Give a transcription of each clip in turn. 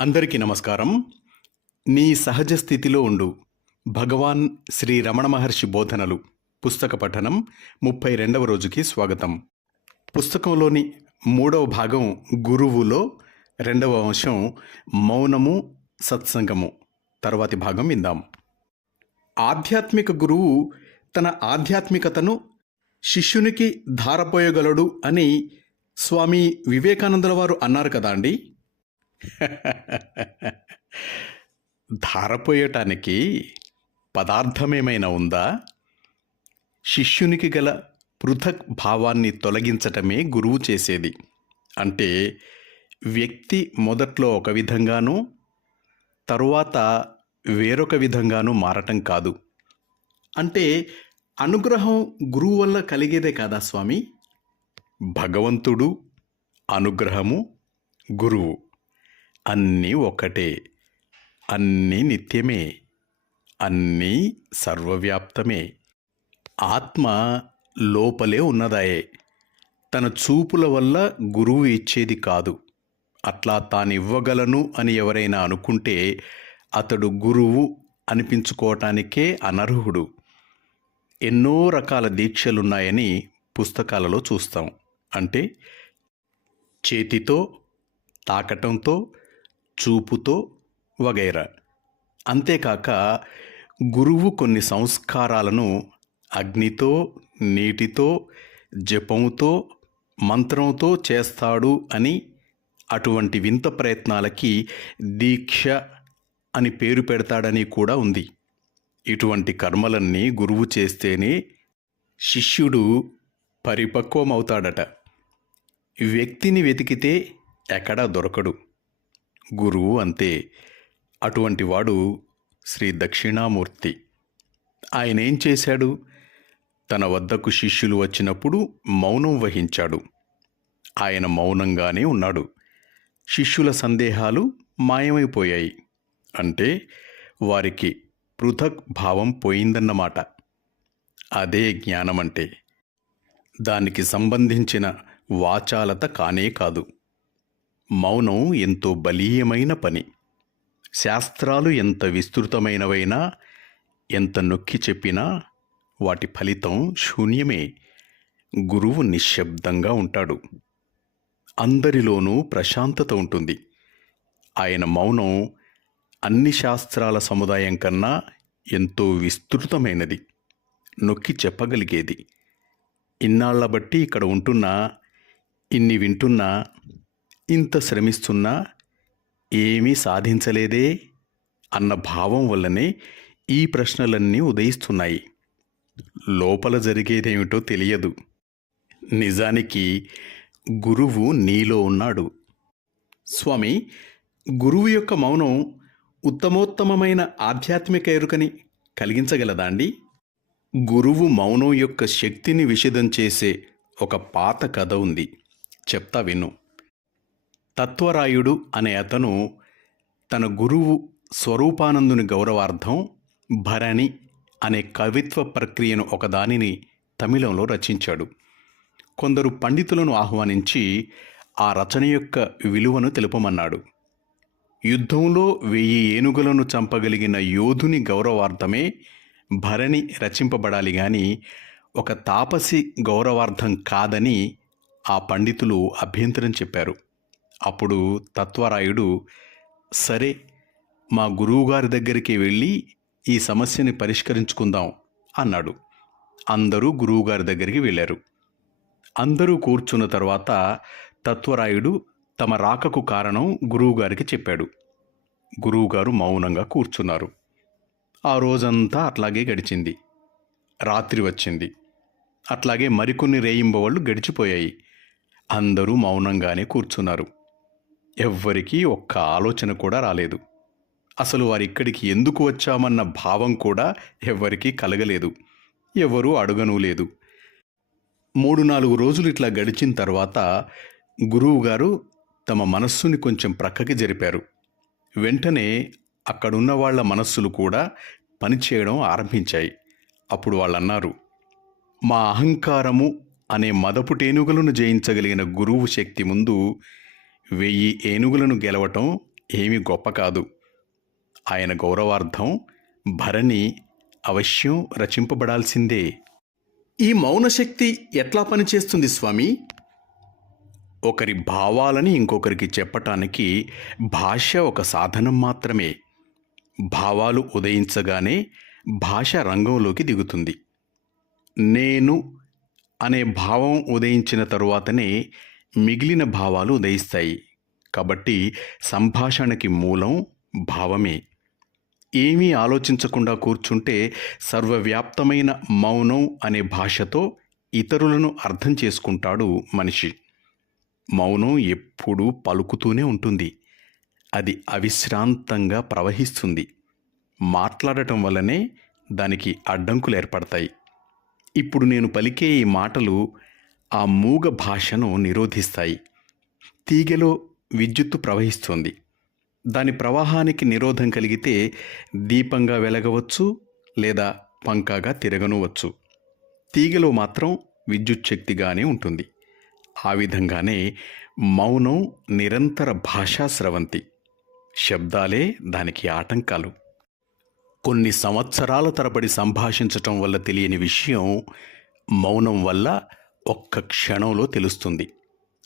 అందరికీ నమస్కారం. నీ సహజ స్థితిలో ఉండు. భగవాన్ శ్రీ రమణ మహర్షి బోధనలు. పుస్తక పఠనం ముప్పై రెండవ రోజుకి స్వాగతం. పుస్తకంలోని మూడవ భాగం గురువులో రెండవ అంశం మౌనము సత్సంగము. తర్వాతి భాగం విందాం. ఆధ్యాత్మిక గురువు తన ఆధ్యాత్మికతను శిష్యునికి ధారపోయగలడు అని స్వామి వివేకానందుల వారు అన్నారు కదా అండి? ధారపోయటానికి పదార్థమేమైనా ఉందా? శిష్యునికి గల పృథక్ భావాన్ని తొలగించటమే గురువు చేసేది. అంటే వ్యక్తి మొదట్లో ఒక విధంగానూ తరువాత వేరొక విధంగానూ మారటం కాదు. అంటే అనుగ్రహం గురువు వల్ల కలిగేదే కాదా స్వామి? భగవంతుడు అనుగ్రహము గురువు. అన్నీ ఒక్కటే అన్నీ నిత్యమే అన్నీ సర్వవ్యాప్తమే. ఆత్మ లోపలే ఉన్నదాయే. తన చూపుల వల్ల గురువు ఇచ్చేది కాదు. అట్లా తానివ్వగలను అని ఎవరైనా అనుకుంటే అతడు గురువు అనిపించుకోవటానికే అనర్హుడు. ఎన్నో రకాల దీక్షలున్నాయని పుస్తకాలలో చూస్తాం. అంటే చేతితో తాకటంతో చూపుతో వగైరా. అంతేకాక గురువు కొన్ని సంస్కారాలను అగ్నితో నీటితో జపంతో మంత్రంతో చేస్తాడు అని అటువంటి వింత ప్రయత్నాలకి దీక్ష అని పేరు పెడతాడని కూడా ఉంది. ఇటువంటి కర్మలన్నీ గురువు చేస్తేనే శిష్యుడు పరిపక్వమవుతాడట. వ్యక్తిని వెతికితే ఎక్కడా దొరకడు. గురువు అంతే. అటువంటి వాడు శ్రీ దక్షిణామూర్తి. ఆయన ఏం చేశాడు? తన వద్దకు శిష్యులు వచ్చినప్పుడు మౌనం వహించాడు. ఆయన మౌనంగానే ఉన్నాడు. శిష్యుల సందేహాలు మాయమైపోయాయి. అంటే వారికి పృథక్ భావం పోయిందన్నమాట. అదే జ్ఞానమంటే. దానికి సంబంధించిన వాచాలత కానే కాదు. మౌనం ఎంతో బలీయమైన పని. శాస్త్రాలు ఎంత విస్తృతమైనవైనా ఎంత నొక్కి చెప్పినా వాటి ఫలితం శూన్యమే. గురువు నిశ్శబ్దంగా ఉంటాడు. అందరిలోనూ ప్రశాంతత ఉంటుంది. ఆయన మౌనం అన్ని శాస్త్రాల సముదాయం కన్నా ఎంతో విస్తృతమైనది. నొక్కి చెప్పగలిగేది. ఇన్నాళ్ళ బట్టి ఇక్కడ ఉంటున్నా ఇన్ని వింటున్నా ఇంత శ్రమిస్తున్నా ఏమీ సాధించలేదే అన్న భావం వల్లనే ఈ ప్రశ్నలన్నీ ఉదయిస్తున్నాయి. లోపల జరిగేదేమిటో తెలియదు. నిజానికి గురువు నీలో ఉన్నాడు. స్వామి గురువు యొక్క మౌనం ఉత్తమోత్తమమైన ఆధ్యాత్మిక ఎరుకని కలిగించగలదా అండి? గురువు మౌనం యొక్క శక్తిని విషదం చేసే ఒక పాత కథ ఉంది. చెప్తా విను. తత్వరాయుడు అనే అతను తన గురువు స్వరూపానందుని గౌరవార్థం భరణి అనే కవిత్వ ప్రక్రియను ఒకదానిని తమిళంలో రచించాడు. కొందరు పండితులను ఆహ్వానించి ఆ రచన యొక్క విలువను తెలుపమన్నాడు. యుద్ధంలో వెయ్యి ఏనుగులను చంపగలిగిన యోధుని గౌరవార్థమే భరణి రచింపబడాలి గాని ఒక తాపసి గౌరవార్థం కాదని ఆ పండితులు అభ్యంతరం చెప్పారు. అప్పుడు తత్వరాయుడు సరే మా గురువుగారి దగ్గరికి వెళ్ళి ఈ సమస్యని పరిష్కరించుకుందాం అన్నాడు. అందరూ గురువుగారి దగ్గరికి వెళ్ళారు. అందరూ కూర్చున్న తర్వాత తత్వరాయుడు తమ రాకకు కారణం గురువుగారికి చెప్పాడు. గురువుగారు మౌనంగా కూర్చున్నారు. ఆ రోజంతా అట్లాగే గడిచింది. రాత్రి వచ్చింది. అట్లాగే మరికొన్ని రేయింబవళ్ళు గడిచిపోయాయి. అందరూ మౌనంగానే కూర్చున్నారు. ఎవ్వరికీ ఒక్క ఆలోచన కూడా రాలేదు. అసలు వారిక్కడికి ఎందుకు వచ్చామన్న భావం కూడా ఎవ్వరికీ కలగలేదు. ఎవరూ అడుగనూ లేదు. మూడు నాలుగు రోజులు ఇట్లా గడిచిన తర్వాత గురువుగారు తమ మనస్సుని కొంచెం ప్రక్కకి జరిపారు. వెంటనే అక్కడున్న వాళ్ళ మనస్సులు కూడా పనిచేయడం ఆరంభించాయి. అప్పుడు వాళ్ళన్నారు మా అహంకారము అనే మదపు టేనుగలను జయించగలిగిన గురువు శక్తి ముందు వెయ్యి ఏనుగులను గెలవటం ఏమీ గొప్ప కాదు. ఆయన గౌరవార్థం భరణి అవశ్యం రచింపబడాల్సిందే. ఈ మౌనశక్తి ఎట్లా పనిచేస్తుంది స్వామి? ఒకరి భావాలని ఇంకొకరికి చెప్పటానికి భాష ఒక సాధనం మాత్రమే. భావాలు ఉదయించగానే భాష రంగంలోకి దిగుతుంది. నేను అనే భావం ఉదయించిన తరువాతనే మిగిలిన భావాలు ఉదయిస్తాయి. కాబట్టి సంభాషణకి మూలం భావమే. ఏమీ ఆలోచించకుండా కూర్చుంటే సర్వవ్యాప్తమైన మౌనం అనే భాషతో ఇతరులను అర్థం చేసుకుంటాడు మనిషి. మౌనం ఎప్పుడూ పలుకుతూనే ఉంటుంది. అది అవిశ్రాంతంగా ప్రవహిస్తుంది. మాట్లాడటం వల్లనే దానికి అడ్డంకులు ఏర్పడతాయి. ఇప్పుడు నేను పలికే ఈ మాటలు ఆ మూగ భాషను నిరోధిస్తాయి. తీగెలో విద్యుత్తు ప్రవహిస్తుంది. దాని ప్రవాహానికి నిరోధం కలిగితే దీపంగా వెలగవచ్చు లేదా పంకాగా తిరగనువచ్చు. తీగలో మాత్రం విద్యుత్ శక్తిగానే ఉంటుంది. ఆ విధంగానే మౌనం నిరంతర భాషా స్రవంతి. శబ్దాలే దానికి ఆటంకాలు. కొన్ని సంవత్సరాల తరబడి సంభాషించటం వల్ల తెలియని విషయం మౌనం వల్ల ఒక్క క్షణంలో తెలుస్తుంది.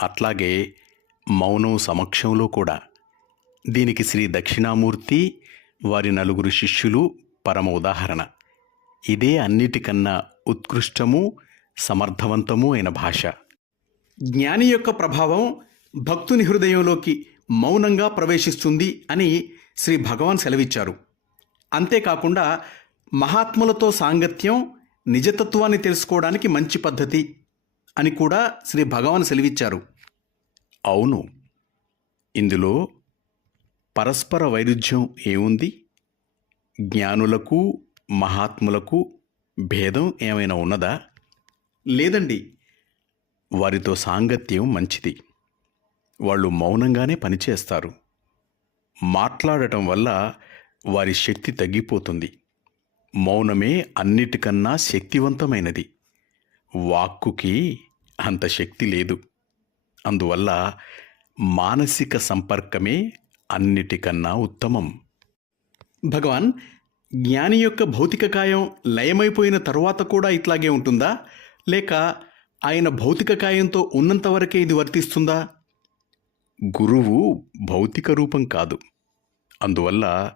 అట్లాగే మౌనం సమక్షంలో కూడా. దీనికి శ్రీ దక్షిణామూర్తి వారి నలుగురు శిష్యులు పరమ ఉదాహరణ. ఇదే అన్నిటికన్నా ఉత్కృష్టము సమర్థవంతము అయిన భాష. జ్ఞాని యొక్క ప్రభావం భక్తుని హృదయంలోకి మౌనంగా ప్రవేశిస్తుంది అని శ్రీ భగవాన్ సెలవిచ్చారు. అంతేకాకుండా మహాత్ములతో సాంగత్యం నిజతత్వాన్ని తెలుసుకోవడానికి మంచి పద్ధతి. అని కూడా శ్రీ భగవాన్ సెలవిచ్చారు. అవును ఇందులో పరస్పర వైరుధ్యం ఏముంది? జ్ఞానులకు మహాత్ములకు భేదం ఏమైనా ఉన్నదా? లేదండి వారితో సాంగత్యం మంచిది. వాళ్ళు మౌనంగానే పనిచేస్తారు. మాట్లాడటం వల్ల వారి శక్తి తగ్గిపోతుంది. మౌనమే అన్నిటికన్నా శక్తివంతమైనది. వాక్కుకి అంత శక్తి లేదు. అందువల్ల మానసిక సంపర్కమే అన్నిటికన్నా ఉత్తమం. భగవాన్ జ్ఞాని యొక్క భౌతిక కాయం లయమైపోయిన తరువాత కూడా ఇట్లాగే ఉంటుందా? లేక ఆయన భౌతిక కాయంతో ఇది వర్తిస్తుందా? గురువు భౌతిక రూపం కాదు. అందువల్ల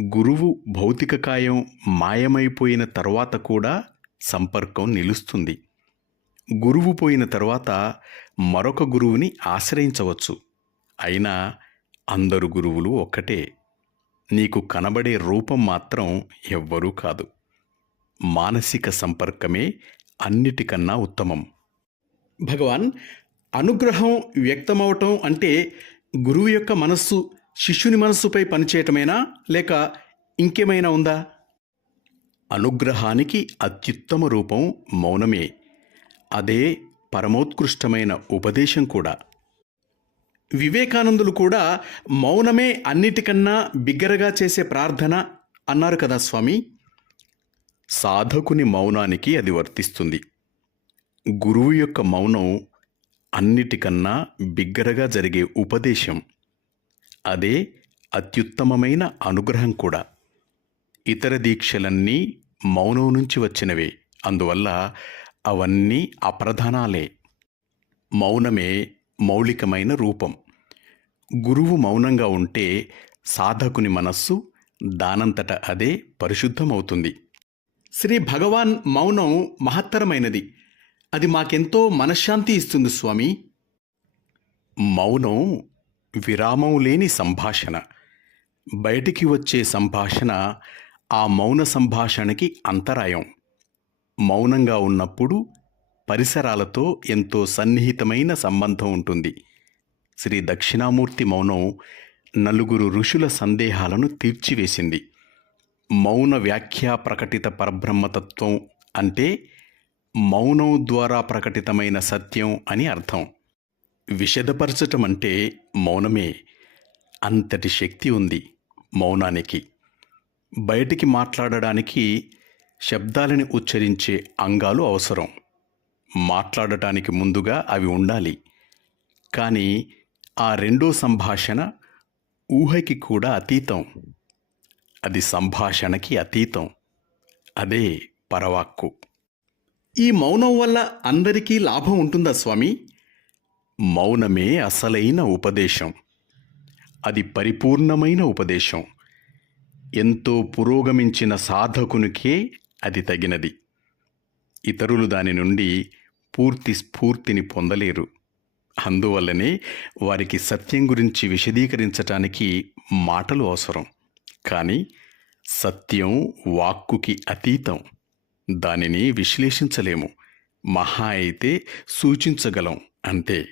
గురువు భౌతిక కాయం మాయమైపోయిన తర్వాత కూడా సంపర్కం నిలుస్తుంది. గురువు పోయిన తర్వాత మరొక గురువుని ఆశ్రయించవచ్చు. అయినా అందరు గురువులు ఒక్కటే. నీకు కనబడే రూపం మాత్రం ఎవ్వరూ కాదు. మానసిక సంపర్కమే అన్నిటికన్నా ఉత్తమం. భగవాన్ అనుగ్రహం వ్యక్తమవటం అంటే గురువు యొక్క మనస్సు శిష్యుని మనస్సుపై పనిచేయటమేనా? లేక ఇంకేమైనా ఉందా? అనుగ్రహానికి అత్యుత్తమ రూపం మౌనమే. అదే పరమోత్కృష్టమైన ఉపదేశం కూడా. వివేకానందులు కూడా మౌనమే అన్నిటికన్నా బిగ్గరగా చేసే ప్రార్థన అన్నారు కదా స్వామి. సాధకుని మౌనానికి అది వర్తిస్తుంది. గురువు యొక్క మౌనం అన్నిటికన్నా బిగ్గరగా జరిగే ఉపదేశం. అదే అత్యుత్తమమైన అనుగ్రహం కూడా. ఇతర దీక్షలన్నీ మౌనం నుంచి వచ్చినవే. అందువల్ల అవన్నీ అప్రధానాలే. మౌనమే మౌలికమైన రూపం. గురువు మౌనంగా ఉంటే సాధకుని మనస్సు దానంతట అదే పరిశుద్ధమవుతుంది. శ్రీ భగవాన్ మౌనం మహత్తరమైనది. అది మాకెంతో మనశ్శాంతి ఇస్తుంది స్వామి. మౌనం విరామం లేని సంభాషణ. బయటికి వచ్చే సంభాషణ ఆ మౌన సంభాషణకి అంతరాయం. మౌనంగా ఉన్నప్పుడు పరిసరాలతో ఎంతో సన్నిహితమైన సంబంధం ఉంటుంది. శ్రీ దక్షిణామూర్తి మౌనం నలుగురు ఋషుల సందేహాలను తీర్చివేసింది. మౌన వ్యాఖ్యా ప్రకటిత పరబ్రహ్మతత్వం అంటే మౌనం ద్వారా ప్రకటితమైన సత్యం అని అర్థం. విషదపరచటం అంటే మౌనమే. అంతటి శక్తి ఉంది మౌనానికి. బయటికి మాట్లాడడానికి శబ్దాలని ఉచ్చరించే అంగాలు అవసరం. మాట్లాడటానికి ముందుగా అవి ఉండాలి. కానీ ఆ రెండో సంభాషణ ఊహకి కూడా అతీతం. అది సంభాషణకి అతీతం. అదే పరవాక్కు. ఈ మౌనం వల్ల అందరికీ లాభం ఉంటుందా స్వామి? మౌనమే అసలైన ఉపదేశం. అది పరిపూర్ణమైన ఉపదేశం. ఎంతో పురోగమించిన సాధకునికే అది తగినది. ఇతరులు దాని నుండి పూర్తి స్ఫూర్తిని పొందలేరు. అందువల్లనే వారికి సత్యం గురించి విశదీకరించటానికి మాటలు అవసరం. కానీ సత్యం వాక్కుకి అతీతం. దానిని విశ్లేషించలేము. మహా అయితే సూచించగలం అంతే.